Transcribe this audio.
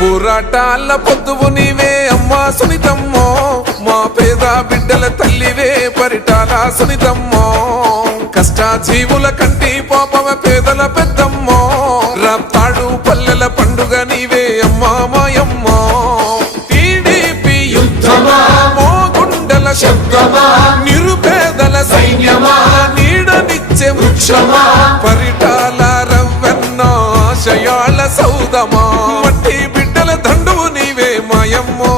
పోరాటాల పొద్దువు నీవే అమ్మా సునీతమ్మో, మా పేద బిడ్డల తల్లివే పరిటాల సునీతమ్మో, కష్ట జీవుల కంటి పాపమ పేదల పెద్దమ్మో, రాప్తాడు పల్లెల పండుగ నీవే అమ్మా మాయమ్మో. టీడీపీ యుద్ధమా మో గుండెల శబ్దమా, నిరుపేదల సైన్యమా నీడనిచ్చే వృక్షమా, పరిటాల రవ్వన్న ఆశయాల సౌదమా, మట్టి బిడ్డల దండువు నీవే మాయమ్మో.